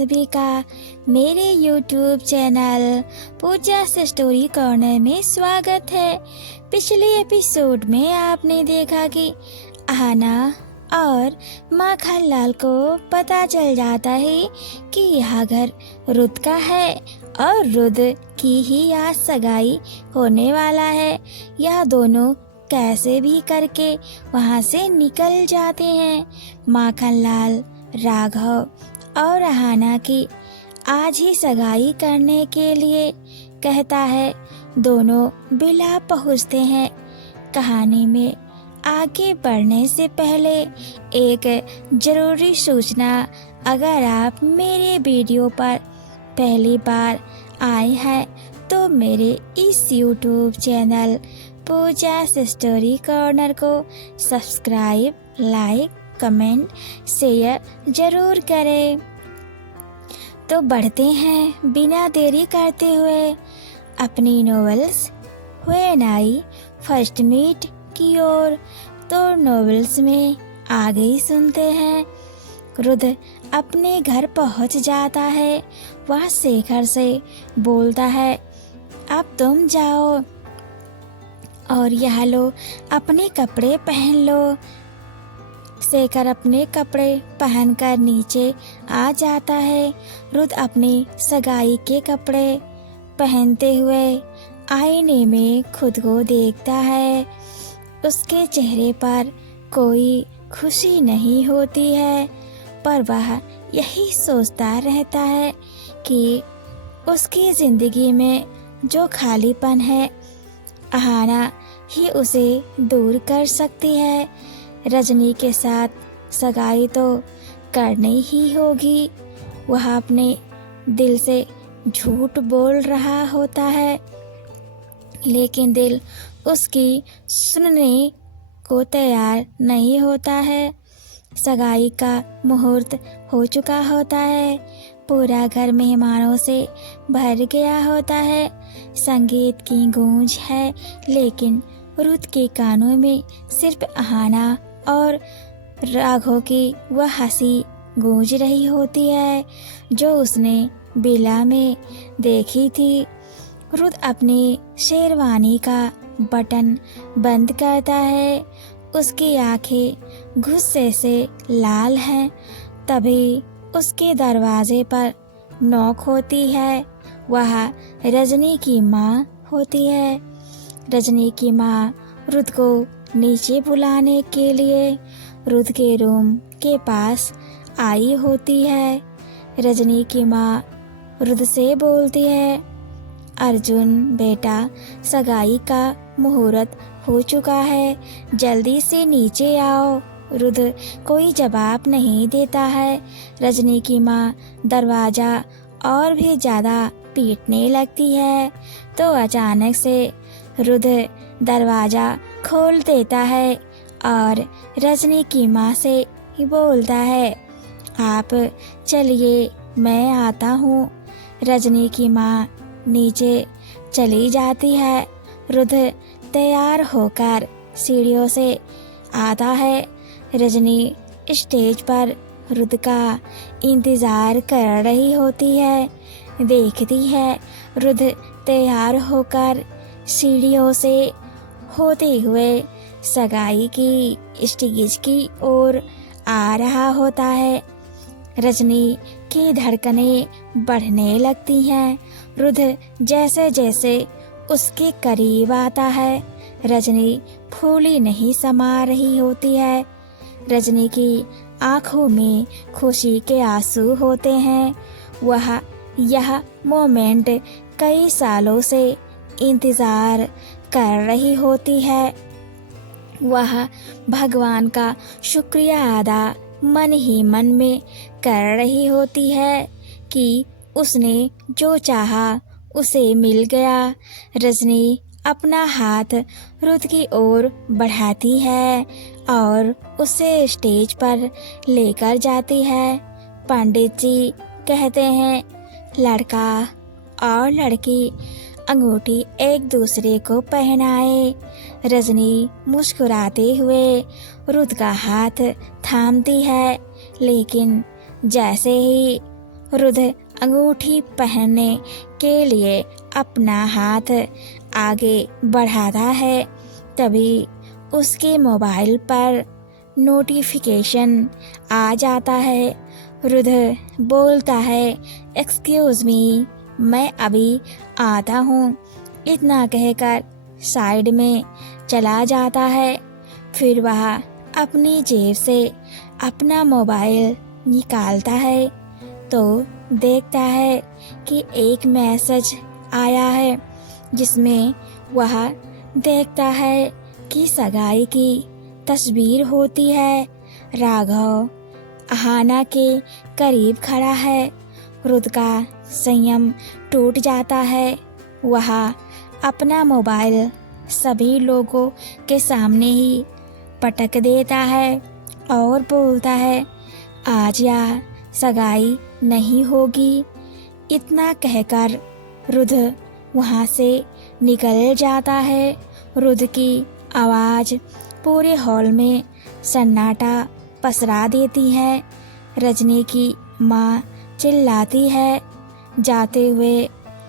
सभी का मेरे YouTube चैनल पूजा से स्टोरी कॉर्नर में स्वागत है। पिछले एपिसोड में आपने देखा कि अहाना और माखन लाल को पता चल जाता है कि यह घर रुद का है और रुद की ही आज सगाई होने वाला है। यह दोनों कैसे भी करके वहाँ से निकल जाते हैं। माखन लाल राघव और अहाना की आज ही सगाई करने के लिए कहता है। दोनों बिला पहुँचते हैं। कहानी में आगे बढ़ने से पहले एक ज़रूरी सूचना, अगर आप मेरे वीडियो पर पहली बार आए हैं तो मेरे इस YouTube चैनल पूजा से स्टोरी कॉर्नर को सब्सक्राइब, लाइक, कमेंट, शेयर ज़रूर करें। तो बढ़ते हैं बिना देरी करते हुए अपनी novels when I first meet की ओर। तो नॉवेल्स में आगे ही सुनते हैं। रुद अपने घर पहुंच जाता है। वह शेखर से बोलता है, अब तुम जाओ और यह लो अपने कपड़े पहन लो। शेखर अपने कपड़े पहनकर नीचे आ जाता है। रुद अपनी सगाई के कपड़े पहनते हुए आईने में खुद को देखता है। उसके चेहरे पर कोई खुशी नहीं होती है, पर वह यही सोचता रहता है कि उसकी ज़िंदगी में जो खालीपन है अहाना ही उसे दूर कर सकती है। रजनी के साथ सगाई तो करनी ही होगी। वह अपने दिल से झूठ बोल रहा होता है, लेकिन दिल उसकी सुनने को तैयार नहीं होता है। सगाई का मुहूर्त हो चुका होता है। पूरा घर मेहमानों से भर गया होता है। संगीत की गूंज है, लेकिन रुद के कानों में सिर्फ अहाना और राघव की वह हंसी गूंज रही होती है जो उसने बिला में देखी थी। रुद अपनी शेरवानी का बटन बंद करता है। उसकी आंखें गुस्से से लाल हैं। तभी उसके दरवाजे पर नॉक होती है। वह रजनी की माँ होती है। रजनी की माँ रुद को नीचे बुलाने के लिए रुद के रूम के पास आई होती है। रजनी की माँ रुद से बोलती है, अर्जुन बेटा, सगाई का मुहूर्त हो चुका है, जल्दी से नीचे आओ। रुद कोई जवाब नहीं देता है। रजनी की माँ दरवाज़ा और भी ज़्यादा पीटने लगती है। तो अचानक से रुद दरवाज़ा खोल देता है और रजनी की माँ से बोलता है, आप चलिए मैं आता हूँ। रजनी की माँ नीचे चली जाती है। रुद तैयार होकर सीढ़ियों से आता है। रजनी स्टेज पर रुद का इंतज़ार कर रही होती है। देखती है रुद तैयार होकर सीढ़ियों से होते हुए सगाई की स्टेज की ओर आ रहा होता है। रजनी की धड़कनें बढ़ने लगती हैं। रुद जैसे जैसे उसके करीब आता है, रजनी फूली नहीं समा रही होती है। रजनी की आँखों में खुशी के आंसू होते हैं। वह यह मोमेंट कई सालों से इंतज़ार कर रही होती है। वह भगवान का शुक्रिया अदा मन ही मन में कर रही होती है कि उसने जो चाहा उसे मिल गया। रजनी अपना हाथ रुद की ओर बढ़ाती है और उसे स्टेज पर लेकर जाती है। पंडित जी कहते हैं, लड़का और लड़की अंगूठी एक दूसरे को पहनाए। रजनी मुस्कुराते हुए रुद का हाथ थामती है, लेकिन जैसे ही रुद्र अंगूठी पहनने के लिए अपना हाथ आगे बढ़ाता है। तभी उसके मोबाइल पर नोटिफिकेशन आ जाता है। रुद्र बोलता है, एक्सक्यूज़ मी, मैं अभी आता हूँ। इतना कहकर साइड में चला जाता है। फिर वह अपनी जेब से अपना मोबाइल निकालता है तो देखता है कि एक मैसेज आया है जिसमें वह देखता है कि सगाई की तस्वीर होती है। राघव अहाना के करीब खड़ा है। रुद्र का संयम टूट जाता है। वह अपना मोबाइल सभी लोगों के सामने ही पटक देता है और बोलता है, आज यह सगाई नहीं होगी। इतना कहकर रुद्र वहाँ से निकल जाता है। रुद्र की आवाज़ पूरे हॉल में सन्नाटा पसरा देती है। रजनी की माँ चिल्लाती है। जाते हुए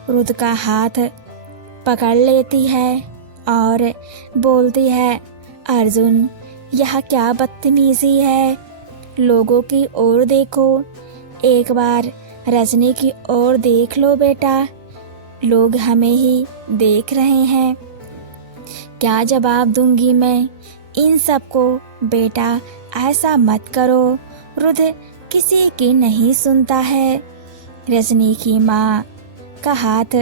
रुद्र का हाथ पकड़ लेती है और बोलती है, अर्जुन, यह क्या बदतमीजी है। लोगों की ओर देखो, एक बार रजनी की ओर देख लो बेटा, लोग हमें ही देख रहे हैं। क्या जवाब दूंगी मैं इन सबको। बेटा ऐसा मत करो। रुद्र किसी की नहीं सुनता है। रजनी की माँ का हाथ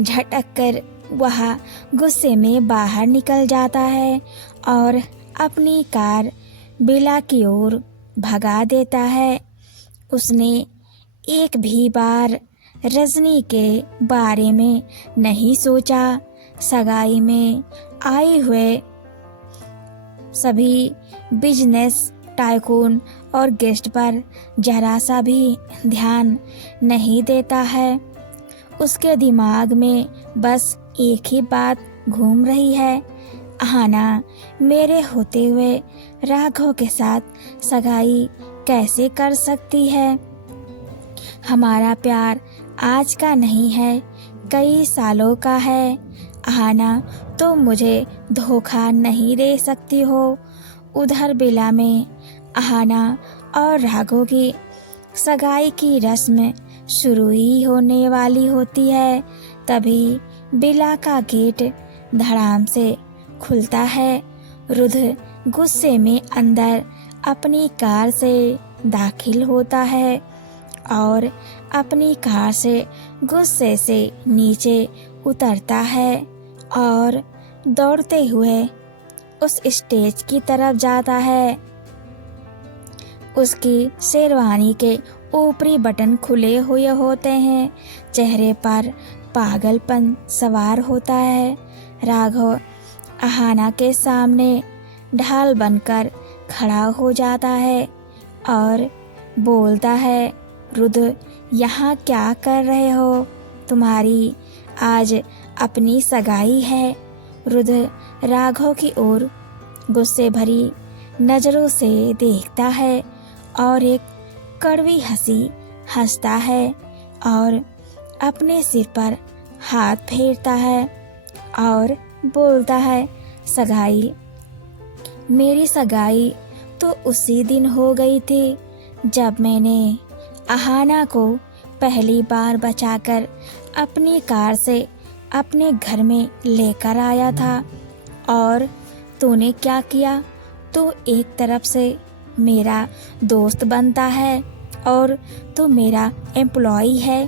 झटक कर वह गुस्से में बाहर निकल जाता है और अपनी कार बिला की ओर भगा देता है। उसने एक भी बार रजनी के बारे में नहीं सोचा। सगाई में आए हुए सभी बिजनेस टाइकून और गेस्ट पर जरा सा भी ध्यान नहीं देता है। उसके दिमाग में बस एक ही बात घूम रही है, अहाना मेरे होते हुए राघव के साथ सगाई कैसे कर सकती है। हमारा प्यार आज का नहीं है, कई सालों का है। अहाना तो मुझे धोखा नहीं दे सकती हो। उधर बिला में अहाना और राघव की सगाई की रस्म शुरू ही होने वाली होती है। तभी बिला का गेट धड़ाम से खुलता है। रुद्र गुस्से में अंदर अपनी कार से दाखिल होता है और अपनी कार से गुस्से से नीचे उतरता है और दौड़ते हुए उस स्टेज की तरफ जाता है। उसकी शेरवानी के ऊपरी बटन खुले हुए होते हैं। चेहरे पर पागलपन सवार होता है। राघव अहाना के सामने ढाल बनकर खड़ा हो जाता है और बोलता है, रुद्र यहाँ क्या कर रहे हो। तुम्हारी आज अपनी सगाई है। रुद्र राघव की ओर गुस्से भरी नज़रों से देखता है और एक कड़वी हंसी हंसता है और अपने सिर पर हाथ फेरता है और बोलता है, सगाई, मेरी सगाई तो उसी दिन हो गई थी जब मैंने अहाना को पहली बार बचाकर अपनी कार से अपने घर में लेकर आया था। और तूने क्या किया, तू एक तरफ से मेरा दोस्त बनता है और तू मेरा एम्प्लॉई है।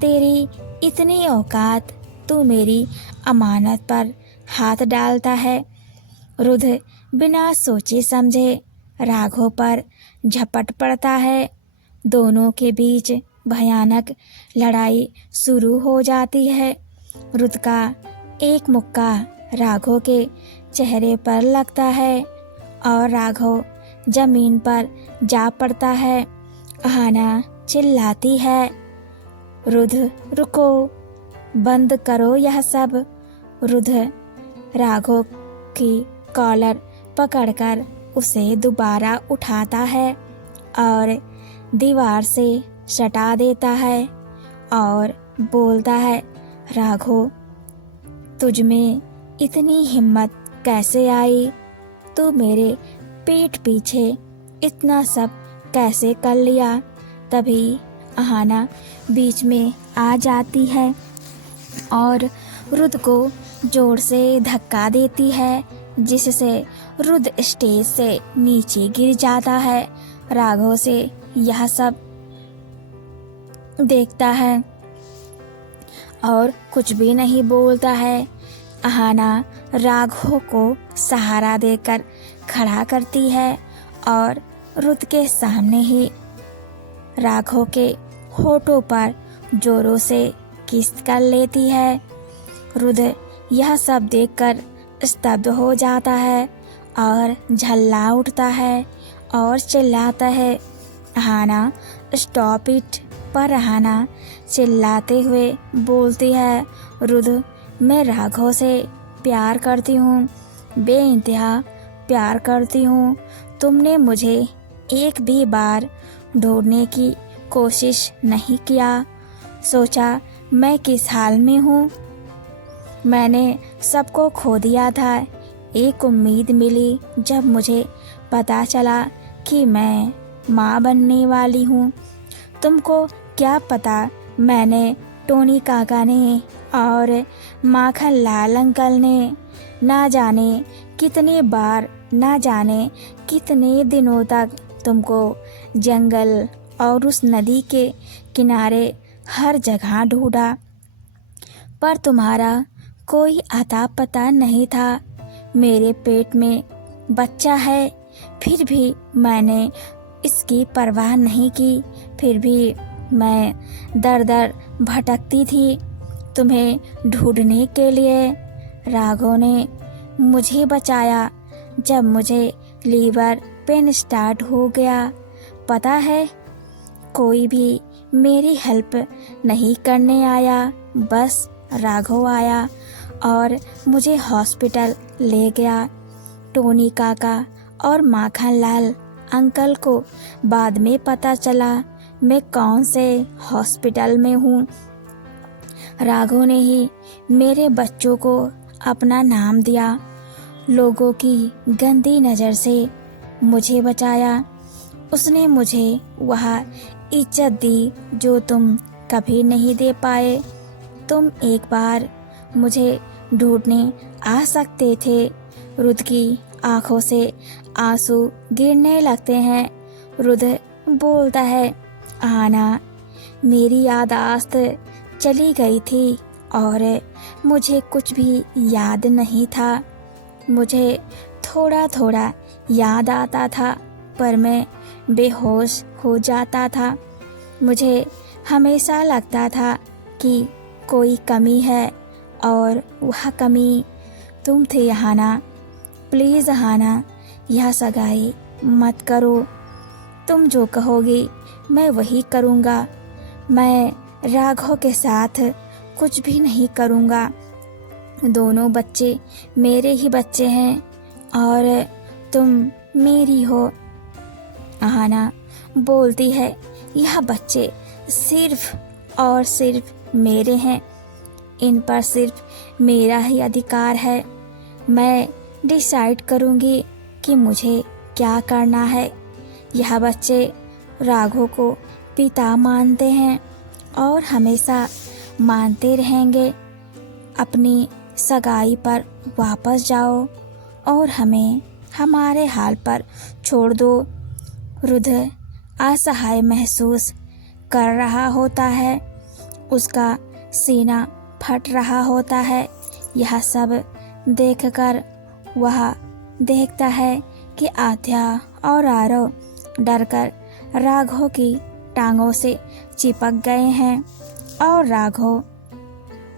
तेरी इतनी औकात, तू मेरी अमानत पर हाथ डालता है। रुद्र बिना सोचे समझे राघव पर झपट पड़ता है। दोनों के बीच भयानक लड़ाई शुरू हो जाती है। रुद्र का एक मुक्का राघव के चेहरे पर लगता है और राघव जमीन पर जा पड़ता है। अहाना चिल्लाती है, रुद्र रुको, बंद करो यह सब। रुद्र राघव की कॉलर पकड़कर उसे दोबारा उठाता है और दीवार से सटा देता है और बोलता है, राघव, तुझ में इतनी हिम्मत कैसे आई? तू मेरे पीठ पीछे इतना सब कैसे कर लिया? तभी अहाना बीच में आ जाती है और रुद्र को जोर से धक्का देती है, जिससे रुद्र स्टेज से नीचे गिर जाता है। राघव से यह सब देखता है और कुछ भी नहीं बोलता है। अहाना राघव को सहारा देकर खड़ा करती है और रुद्र के सामने ही राघव के होठों पर जोरों से किस कर लेती है। रुद्र यह सब देखकर स्तब्ध हो जाता है और झल्ला उठता है और चिल्लाता है, अहाना स्टॉप इट। पर अहाना चिल्लाते हुए बोलती है, रुद्र, मैं राघव से प्यार करती हूँ, बेइंतहा प्यार करती हूँ। तुमने मुझे एक भी बार ढूंढने की कोशिश नहीं किया। सोचा मैं किस हाल में हूँ। मैंने सबको खो दिया था। एक उम्मीद मिली जब मुझे पता चला कि मैं माँ बनने वाली हूँ। तुमको क्या पता, मैंने टोनी काका ने और माखन लाल अंकल ने ना जाने कितने बार, ना जाने कितने दिनों तक तुमको जंगल और उस नदी के किनारे हर जगह ढूंढा, पर तुम्हारा कोई अता पता नहीं था। मेरे पेट में बच्चा है, फिर भी मैंने इसकी परवाह नहीं की। फिर भी मैं दर दर भटकती थी तुम्हें ढूंढने के लिए। राघव ने मुझे बचाया जब मुझे लीवर पेन स्टार्ट हो गया। पता है, कोई भी मेरी हेल्प नहीं करने आया, बस राघव आया और मुझे हॉस्पिटल ले गया। टोनी काका और माखन लाल अंकल को बाद में पता चला मैं कौन से हॉस्पिटल में हूँ। राघव ने ही मेरे बच्चों को अपना नाम दिया, लोगों की गंदी नज़र से मुझे बचाया। उसने मुझे वह इज्जत दी जो तुम कभी नहीं दे पाए। तुम एक बार मुझे ढूंढने आ सकते थे। रुद्र की आंखों से आंसू गिरने लगते हैं। रुद्र बोलता है, आना, मेरी याददाश्त चली गई थी और मुझे कुछ भी याद नहीं था। मुझे थोड़ा थोड़ा याद आता था, पर मैं बेहोश हो जाता था। मुझे हमेशा लगता था कि कोई कमी है और वह कमी तुम थे। अहाना, प्लीज़ अहाना, यह सगाई मत करो। तुम जो कहोगी मैं वही करूँगा। मैं राघव के साथ कुछ भी नहीं करूँगा। दोनों बच्चे मेरे ही बच्चे हैं और तुम मेरी हो। अहाना बोलती है, यह बच्चे सिर्फ और सिर्फ मेरे हैं। इन पर सिर्फ मेरा ही अधिकार है। मैं डिसाइड करूँगी कि मुझे क्या करना है। यह बच्चे राघव को पिता मानते हैं और हमेशा मानते रहेंगे। अपनी सगाई पर वापस जाओ और हमें हमारे हाल पर छोड़ दो। रुद्र असहाय महसूस कर रहा होता है, उसका सीना फट रहा होता है। यह सब देखकर वह देखता है कि आद्या और आरव डरकर राघव की टांगों से चिपक गए हैं और राघव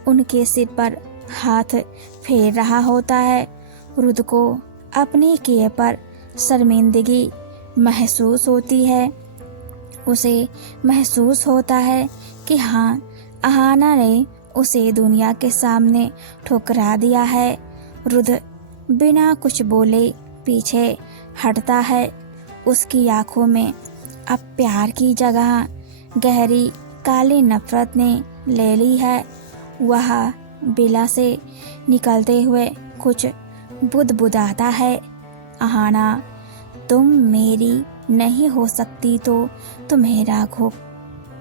उनके सिर पर हाथ फेर रहा होता है। रुद्र को अपने किए पर शर्मिंदगी महसूस होती है। उसे महसूस होता है कि हाँ, अहाना ने उसे दुनिया के सामने ठुकरा दिया है। रुद्र बिना कुछ बोले पीछे हटता है। उसकी आंखों में अब प्यार की जगह गहरी काली नफरत ने ले ली है। वह बिला से निकलते हुए कुछ बुदबुदाता है। आहाना, तुम मेरी नहीं हो सकती तो तुम्हें राघव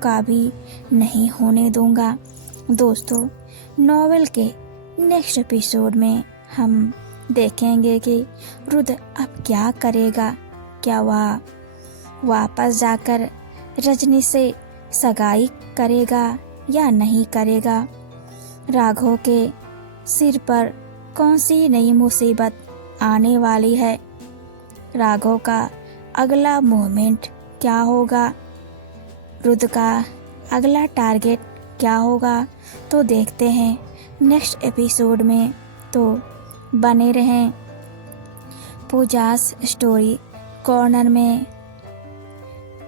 का भी नहीं होने दूंगा। दोस्तों, नॉवेल के नेक्स्ट एपिसोड में हम देखेंगे कि रुद्र अब क्या करेगा। क्या वह वापस जाकर रजनी से सगाई करेगा या नहीं करेगा। राघव के सिर पर कौन सी नई मुसीबत आने वाली है। राघव का अगला मूवमेंट क्या होगा। रुद्र का अगला टारगेट क्या होगा, तो देखते हैं नेक्स्ट एपिसोड में। तो बने रहें पूजास स्टोरी कॉर्नर में।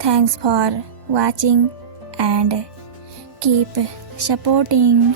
Thanks for watching and keep supporting.